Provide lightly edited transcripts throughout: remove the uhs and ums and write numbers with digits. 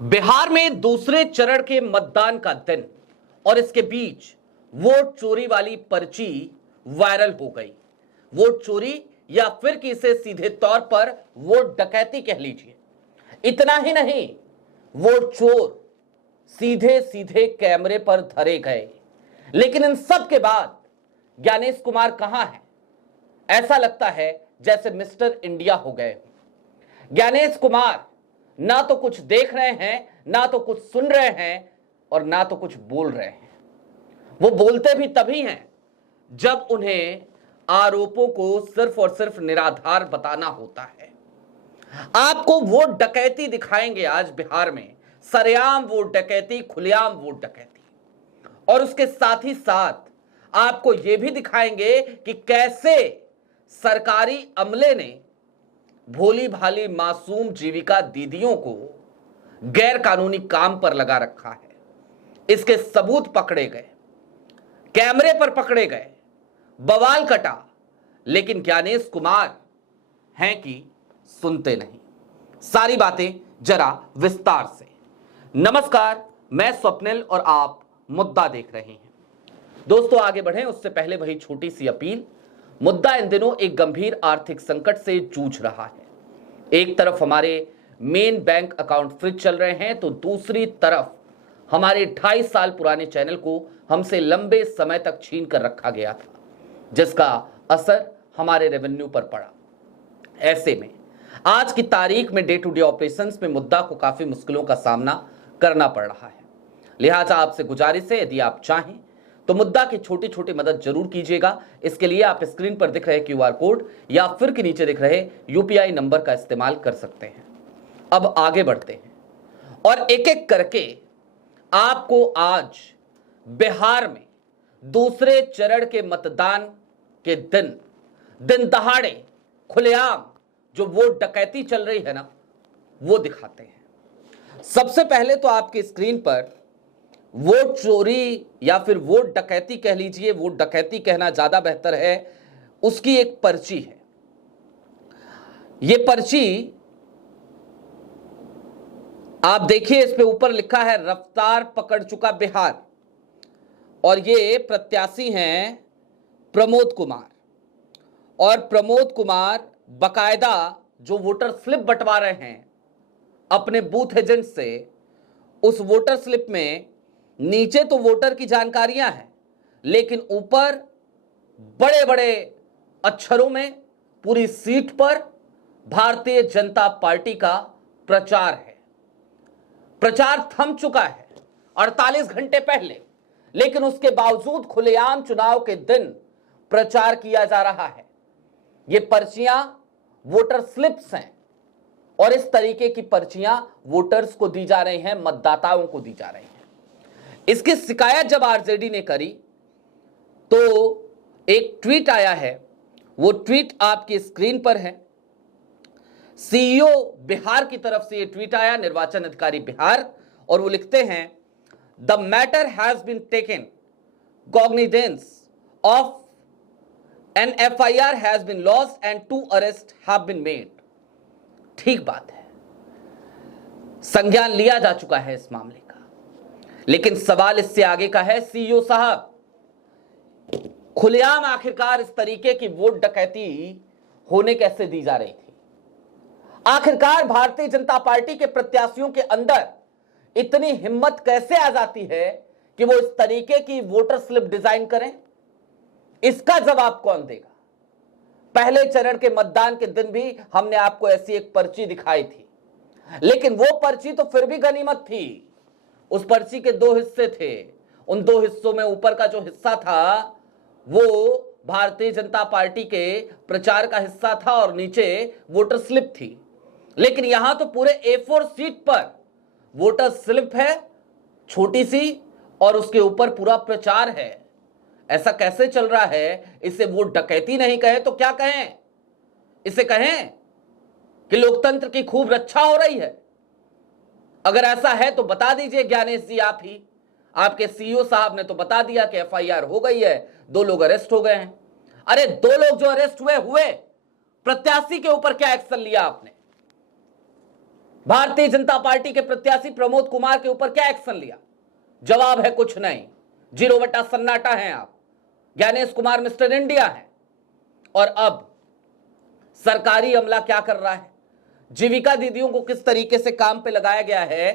बिहार में दूसरे चरण के मतदान का दिन और इसके बीच वोट चोरी वाली पर्ची वायरल हो गई। वोट चोरी या फिर कि इसे सीधे तौर पर वोट डकैती कह लीजिए। इतना ही नहीं, वोट चोर सीधे सीधे कैमरे पर धरे गए। लेकिन इन सब के बाद ज्ञानेश कुमार कहां है? ऐसा लगता है जैसे मिस्टर इंडिया हो गए। ज्ञानेश कुमार ना तो कुछ देख रहे हैं, ना तो कुछ सुन रहे हैं और ना तो कुछ बोल रहे हैं। वो बोलते भी तभी हैं जब उन्हें आरोपों को सिर्फ और सिर्फ निराधार बताना होता है। आपको वोट डकैती दिखाएंगे आज बिहार में, सरेआम वोट डकैती, खुलेआम वोट डकैती। और उसके साथ ही साथ आपको यह भी दिखाएंगे कि कैसे सरकारी अमले ने भोली भाली मासूम जीविका दीदियों को गैर कानूनी काम पर लगा रखा है। इसके सबूत पकड़े गए, कैमरे पर पकड़े गए, बवाल कटा, लेकिन ज्ञानेश कुमार हैं कि सुनते नहीं। सारी बातें जरा विस्तार से। नमस्कार, मैं स्वप्निल और आप मुद्दा देख रहे हैं। दोस्तों, आगे बढ़ें उससे पहले वही छोटी सी अपील। मुद्दा इन दिनों एक गंभीर आर्थिक संकट से जूझ रहा है। एक तरफ हमारे मेन बैंक अकाउंट फ्रीज चल रहे हैं, तो दूसरी तरफ हमारे 2.5 साल पुराने चैनल को हमसे लंबे समय तक छीन कर रखा गया था, जिसका असर हमारे रेवेन्यू पर पड़ा। ऐसे में आज की तारीख में डे टू डे ऑपरेशंस में मुद्दा को काफी मुश्किलों का सामना करना पड़ रहा है। लिहाजा आपसे गुजारिश है, यदि आप चाहें तो मुद्दा की छोटी छोटी मदद जरूर कीजिएगा। इसके लिए आप स्क्रीन पर दिख रहे QR कोड या फिर के नीचे दिख रहे UPI नंबर का इस्तेमाल कर सकते हैं। अब आगे बढ़ते हैं और एक एक करके आपको आज बिहार में दूसरे चरण के मतदान के दिन दहाड़े खुलेआम जो वोट डकैती चल रही है ना, वो दिखाते हैं। सबसे पहले तो आपकी स्क्रीन पर वोट चोरी या फिर वोट डकैती कह लीजिए, वोट डकैती कहना ज्यादा बेहतर है, उसकी एक पर्ची है। यह पर्ची आप देखिए, इस पे ऊपर लिखा है रफ्तार पकड़ चुका बिहार, और ये प्रत्याशी हैं प्रमोद कुमार। और प्रमोद कुमार बकायदा जो वोटर स्लिप बंटवा रहे हैं अपने बूथ एजेंट से, उस वोटर स्लिप में नीचे तो वोटर की जानकारियां हैं, लेकिन ऊपर बड़े बड़े अक्षरों में पूरी सीट पर भारतीय जनता पार्टी का प्रचार है। प्रचार थम चुका है 48 घंटे पहले, लेकिन उसके बावजूद खुलेआम चुनाव के दिन प्रचार किया जा रहा है। ये पर्चियां वोटर स्लिप्स हैं और इस तरीके की पर्चियां वोटर्स को दी जा रही हैं, मतदाताओं को दी जा रही हैं। इसकी शिकायत जब आरजेडी ने करी तो एक ट्वीट आया है, वो ट्वीट आपकी स्क्रीन पर है। CEO बिहार की तरफ से ये ट्वीट आया, निर्वाचन अधिकारी बिहार, और वो लिखते हैं the matter has been taken cognizance of an FIR has been lost and 2 arrest have been made. ठीक बात है, संज्ञान लिया जा चुका है इस मामले का, लेकिन सवाल इससे आगे का है। CEO साहब, खुलेआम आखिरकार इस तरीके की वोट डकैती होने कैसे दी जा रही थी? आखिरकार भारतीय जनता पार्टी के प्रत्याशियों के अंदर इतनी हिम्मत कैसे आ जाती है कि वो इस तरीके की वोटर स्लिप डिजाइन करें? इसका जवाब कौन देगा? पहले चरण के मतदान के दिन भी हमने आपको ऐसी एक पर्ची दिखाई थी, लेकिन वो पर्ची तो फिर भी गनीमत थी। उस पर्ची के 2 हिस्से थे। उन 2 हिस्सों में ऊपर का जो हिस्सा था वो भारतीय जनता पार्टी के प्रचार का हिस्सा था और नीचे वोटर स्लिप थी। लेकिन यहां तो पूरे A4 शीट पर वोटर स्लिप है, छोटी सी, और उसके ऊपर पूरा प्रचार है। ऐसा कैसे चल रहा है? इसे वोट डकैती नहीं कहें तो क्या कहें? इसे कहें कि लोकतंत्र की खूब रक्षा हो रही है। अगर ऐसा है तो बता दीजिए ज्ञानेश जी, आप ही, आपके CEO साहब ने तो बता दिया कि FIR हो गई है, 2 लोग अरेस्ट हो गए हैं। अरे 2 लोग जो अरेस्ट हुए, प्रत्याशी के ऊपर क्या एक्शन लिया आपने? भारतीय जनता पार्टी के प्रत्याशी प्रमोद कुमार के ऊपर क्या एक्शन लिया? जवाब है कुछ नहीं, 0 सन्नाटा हैं आप। ज्ञानेश कुमार मिस्टर इंडिया है। और अब सरकारी अमला क्या कर रहा है, जीविका दीदियों को किस तरीके से काम पे लगाया गया है,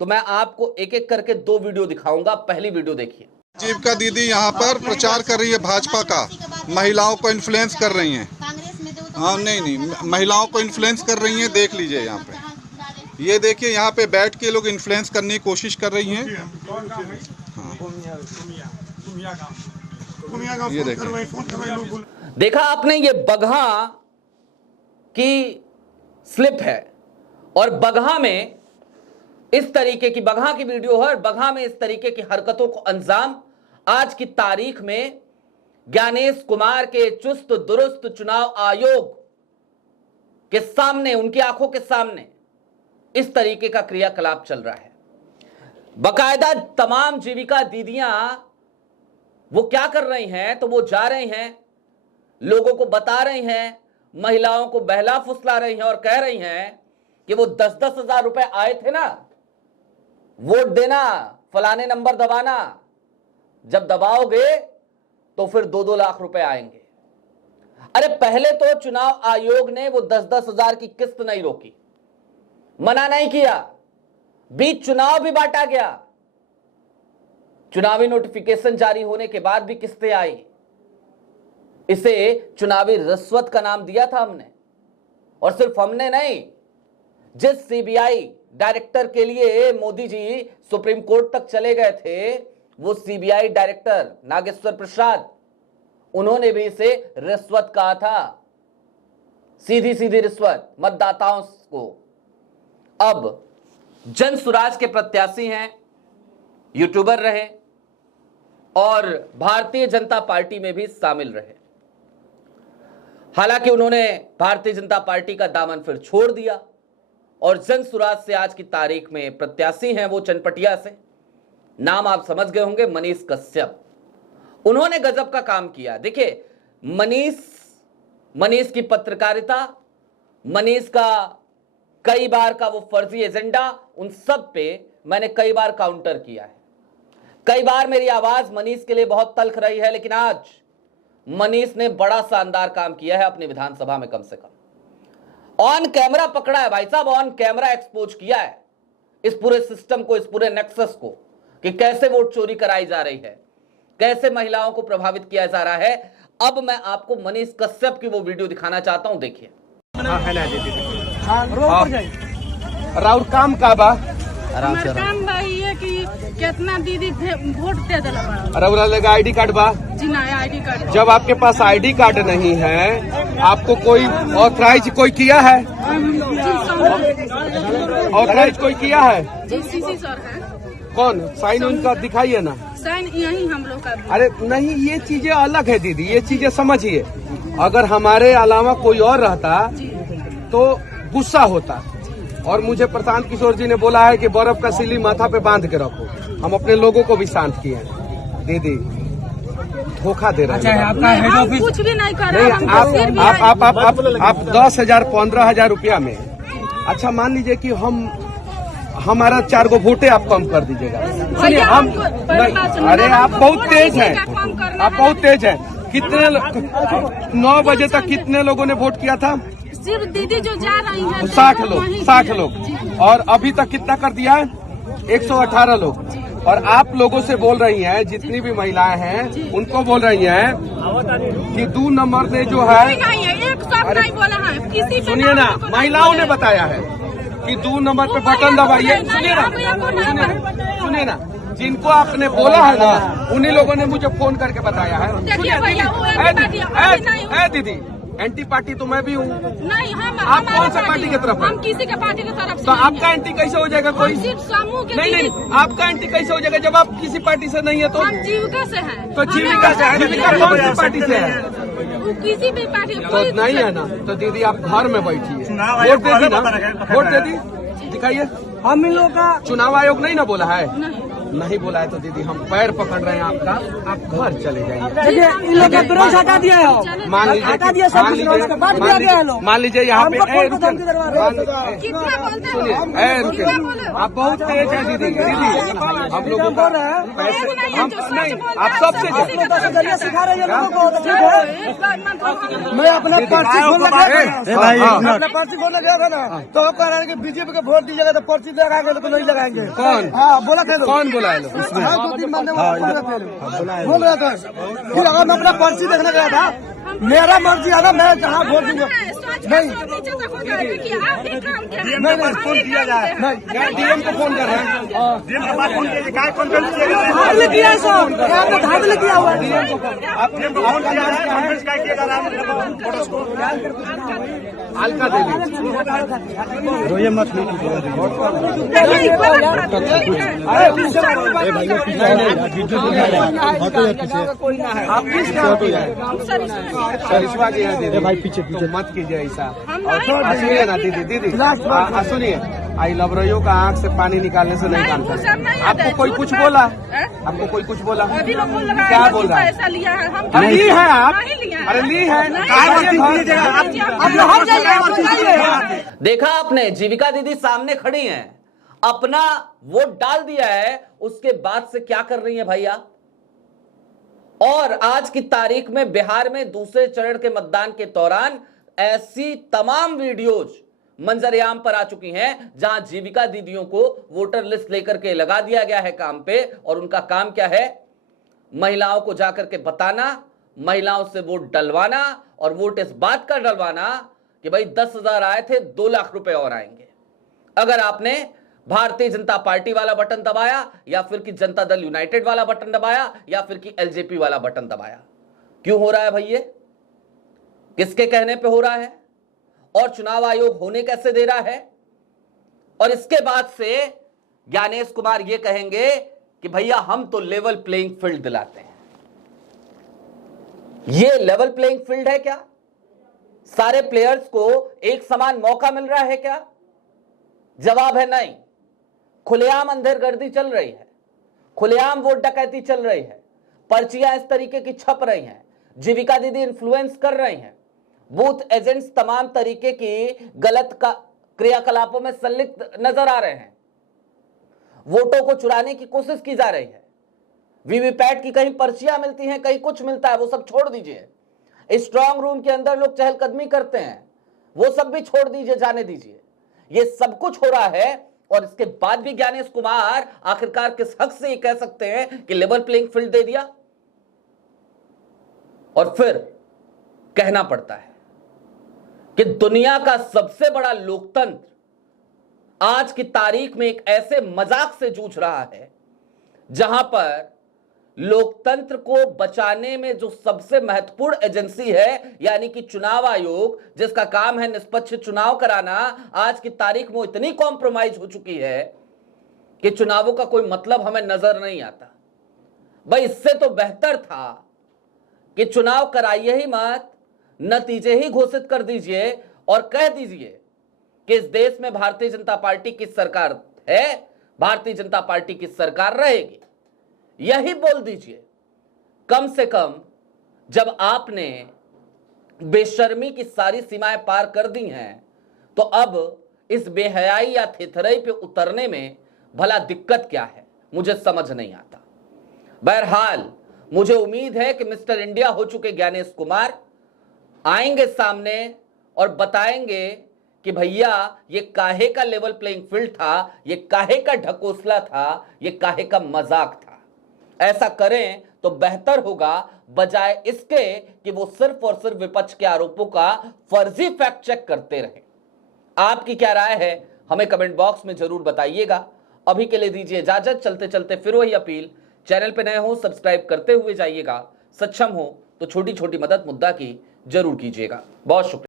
तो मैं आपको एक एक करके 2 वीडियो दिखाऊंगा। पहली वीडियो देखिए। जीविका दीदी यहाँ पर प्रचार कर रही है भाजपा का, महिलाओं को इन्फ्लुएंस कर रही हैं। हाँ नहीं, महिलाओं को इन्फ्लुएंस कर रही हैं, देख लीजिए यहाँ पे। ये देखिए यहाँ पे बैठ के लोग इन्फ्लुएंस करने की कोशिश कर रही हैं। ये देखिए, देखा आपने, ये बगहा की स्लिप है और बगहा में इस तरीके की, बगहा की वीडियो है और बगहा में इस तरीके की हरकतों को अंजाम आज की तारीख में ज्ञानेश कुमार के चुस्त दुरुस्त चुनाव आयोग के सामने, उनकी आंखों के सामने इस तरीके का क्रियाकलाप चल रहा है। बकायदा तमाम जीविका दीदियां वो क्या कर रही हैं, तो वो जा रही हैं, लोगों को बता रही हैं, महिलाओं को बहला फुसला रही हैं और कह रही हैं कि वो 10-10 हजार रुपए आए थे ना, वोट देना, फलाने नंबर दबाना, जब दबाओगे तो फिर 2-2 लाख रुपए आएंगे। अरे पहले तो चुनाव आयोग ने वो 10-10 हजार की किस्त नहीं रोकी, मना नहीं किया, बीच चुनाव भी बांटा गया, चुनावी नोटिफिकेशन जारी होने के बाद भी किस्तें आई। इसे चुनावी रिश्वत का नाम दिया था हमने। और सिर्फ हमने नहीं, जिस सीबीआई डायरेक्टर के लिए मोदी जी सुप्रीम कोर्ट तक चले गए थे, वो सीबीआई डायरेक्टर नागेश्वर प्रसाद, उन्होंने भी इसे रिश्वत कहा था, सीधी सीधी रिश्वत मतदाताओं को। अब जन सुराज के प्रत्याशी हैं, यूट्यूबर रहे और भारतीय जनता पार्टी में भी शामिल रहे। हालांकि उन्होंने भारतीय जनता पार्टी का दामन फिर छोड़ दिया और जन सुराज से आज की तारीख में प्रत्याशी हैं वो चनपटिया से, नाम आप समझ गए होंगे, मनीष कश्यप। उन्होंने गजब का काम किया। देखिए, मनीष की पत्रकारिता, मनीष का कई बार का वो फर्जी एजेंडा, उन सब पे मैंने कई बार काउंटर किया है। कई बार मेरी आवाज मनीष के लिए बहुत तल्ख रही है, लेकिन आज मनीष ने बड़ा शानदार काम किया है अपनी विधानसभा में। कम से कम ऑन कैमरा पकड़ा है भाई साहब, ऑन कैमरा एक्सपोज किया है इस पूरे सिस्टम को, इस पूरे नेक्सस को, कि कैसे वोट चोरी कराई जा रही है, कैसे महिलाओं को प्रभावित किया जा रहा है। अब मैं आपको मनीष कश्यप की वो वीडियो दिखाना चाहता हूं, देखिए। राउर काम का बा? हमार काम बा ये कि कितना दीदी वोट दे दिला बड़ा। रउरा लगा आईडी कार्ड बा? जी ना, आईडी कार्ड। जब आपके पास आईडी कार्ड नहीं है, आपको कोई ऑथराइज कोई किया है? ऑथराइज कोई किया है? जी सीसी सर है। कौन? साइन उनका दिखाइए ना। साइन यही हम लोग का। अरे नहीं, ये चीजें अलग है दीदी, ये चीजें समझिए। अगर हमारे अलावा कोई और रहता तो गुस्सा होता। और मुझे प्रशांत किशोर जी ने बोला है कि बर्फ का सिल्ली माथा पे बांध के रखो। हम अपने लोगों को भी शांत किए हैं। दीदी धोखा दे रहे हैं। हम कुछ भी नहीं कर रहे हैं। आप 10,000 15,000 रुपया में, अच्छा मान लीजिए कि हमारा 4 गो वोटे आप कम कर दीजिएगा। सुनिए, हम नहीं, अरे आप बहुत तेज हैं, आप बहुत तेज हैं। कितने 9 बजे तक कितने लोगों ने वोट किया था? सिर्फ दीदी जो जा रही है 60 लोग। और अभी तक कितना कर दिया है? 118 लोग। और आप लोगों से बोल रही हैं, जितनी भी महिलाएं हैं उनको बोल रही हैं कि 2 नंबर ने जो है, नहीं बोला है किसी। सुनिए ना, महिलाओं ने बताया है कि 2 नंबर पे बटन दबाइए। सुनिए ना, जिनको आपने बोला है ना, उन्हीं लोगों ने मुझे फोन करके बताया है। सुनिए दीदी, एंटी पार्टी तो मैं भी हूँ। नहीं, आप कौन सा पार्टी की तरफ? हम किसी के पार्टी की तरफ से। तो आपका एंटी कैसे हो जाएगा? कोई सिर्फ समूह के। नहीं, आपका एंटी कैसे हो जाएगा जब आप किसी पार्टी से नहीं है? तो हम जीविका से हैं। तो जीविका से है? जीविका कौन सी पार्टी से है? किसी भी पार्टी तो नहीं है ना। तो दीदी आप घर में बैठिए, वोट दे दी ना, वोट दे दी, दिखाइए। हम इन लोगों का चुनाव आयोग नहीं ना बोला है? नहीं बुलाए तो दीदी हम पैर पकड़ रहे हैं आपका, आप घर चले जाइए। इन लोग का विरोध हटा दिया है, मान लीजिए हटा दिया सब कुछ, उसके बाद दिया गया है लोग। मान लीजिए यहाँ पे हमको कौन को धमकी दिलवा रहे हैं? कितना बोलते हो? सुनिए, आप बहुत तेज है दीदी। दीदी हम लोगों को पैसे हम नहीं, आप सबसे जरिए सिखा रहे हैं लोगों को, ठीक है? मैं अपना पर्ची खोलने गया अपना पर्ची खोलने गया था ना, तो वो कह रहे हैं कि बीजेपी को वोट दीजिएगा तो पर्ची लगाएंगे, तो नहीं लगाएंगे। कौन? हाँ बोला थे लोग। कौन बुलाए लोग? हाँ 2-3 महीने बोल रहा था। फिर अगर मैं अपना पर्ची देखने गया था, मेरा मर्जी है ना, मैं जहाँ वोट दूंगा। नहीं फोन किया जाए, डीएम को फोन कर रहे हैं। धांधली किया है सब, यहाँ पे धांधली किया हुआ है। अलका देवी रोइए मत। कोई ना है, आप किस सरिश्वा जी हैं दीदी। भाई पीछे मत कीजिए ऐसा। सुनिए ना दीदी, दीदी सुनिए, आई लव रही का आँख से पानी निकालने से नहीं काम करता। आपको कोई कुछ बोला? आपको कोई कुछ बोला? क्या बोल रहा है? पैसा लिया है हम, ली है आप? अरे ली है। देखा आपने, जीविका दीदी सामने खड़ी हैं, अपना वोट डाल दिया है, उसके बाद से क्या कर रही है भैया। और आज की तारीख में बिहार में दूसरे चरण के मतदान के दौरान ऐसी तमाम वीडियोज मंजरेआम पर आ चुकी हैं जहां जीविका दीदियों को वोटर लिस्ट लेकर के लगा दिया गया है काम पे, और उनका काम क्या है, महिलाओं को जाकर के बताना, महिलाओं से वोट डलवाना, और वोट इस बात का डलवाना कि भाई 10,000 आए थे, 2 लाख रुपए और आएंगे अगर आपने भारतीय जनता पार्टी वाला बटन दबाया, या फिर कि जनता दल यूनाइटेड वाला बटन दबाया, या फिर कि एलजेपी वाला बटन दबाया। क्यों हो रहा है भाई ये? किसके कहने पे हो रहा है? और चुनाव आयोग होने कैसे दे रहा है? और इसके बाद से ज्ञानेश कुमार ये कहेंगे कि भैया हम तो लेवल प्लेइंग फील्ड दिलाते हैं। ये लेवल प्लेइंग फील्ड है क्या? सारे प्लेयर्स को एक समान मौका मिल रहा है क्या? जवाब है नहीं। खुलेआम अंधेरगर्दी चल रही है, खुलेआम वोट डकैती चल रही है, पर्चियां इस तरीके की छप रही हैं, जीविका दीदी इन्फ्लुएंस कर रही हैं, बूथ एजेंट्स तमाम तरीके की गलत क्रियाकलापों में संलिप्त नजर आ रहे हैं, वोटों को चुराने की कोशिश की जा रही है, वीवीपैट की कहीं पर्चियां मिलती हैं, कहीं कुछ मिलता है, वो सब छोड़ दीजिए। स्ट्रांग रूम के अंदर लोग चहलकदमी करते हैं, वो सब भी छोड़ दीजिए, जाने दीजिए। ये सब कुछ हो रहा है, और इसके बाद भी ज्ञानेश कुमार आखिरकार किस हक से ये कह सकते हैं कि लेवल प्लेइंग फील्ड दे दिया? और फिर कहना पड़ता है कि दुनिया का सबसे बड़ा लोकतंत्र आज की तारीख में एक ऐसे मजाक से जूझ रहा है जहां पर लोकतंत्र को बचाने में जो सबसे महत्वपूर्ण एजेंसी है, यानी कि चुनाव आयोग, जिसका काम है निष्पक्ष चुनाव कराना, आज की तारीख में इतनी कॉम्प्रोमाइज हो चुकी है कि चुनावों का कोई मतलब हमें नजर नहीं आता। भाई इससे तो बेहतर था कि चुनाव कराइए ही मत, नतीजे ही घोषित कर दीजिए और कह दीजिए कि इस देश में भारतीय जनता पार्टी की सरकार है, भारतीय जनता पार्टी की सरकार रहेगी, यही बोल दीजिए। कम से कम जब आपने बेशर्मी की सारी सीमाएं पार कर दी हैं, तो अब इस बेहयाई या थेथराई पे उतरने में भला दिक्कत क्या है, मुझे समझ नहीं आता। बहरहाल मुझे उम्मीद है कि मिस्टर इंडिया हो चुके ज्ञानेश कुमार आएंगे सामने और बताएंगे कि भैया ये काहे का लेवल प्लेइंग फील्ड था, ये काहे का ढकोसला था, ये काहे का मजाक था। ऐसा करें तो बेहतर होगा, बजाय इसके कि वो सिर्फ और सिर्फ विपक्ष के आरोपों का फर्जी फैक्ट चेक करते रहें। आपकी क्या राय है हमें कमेंट बॉक्स में जरूर बताइएगा। अभी के लिए दीजिए इजाजत, चलते चलते फिर वही अपील, चैनल पे नए हो सब्सक्राइब करते हुए जाइएगा, सक्षम हो तो छोटी छोटी मदद मुद्दा की जरूर कीजिएगा। बहुत शुक्रिया।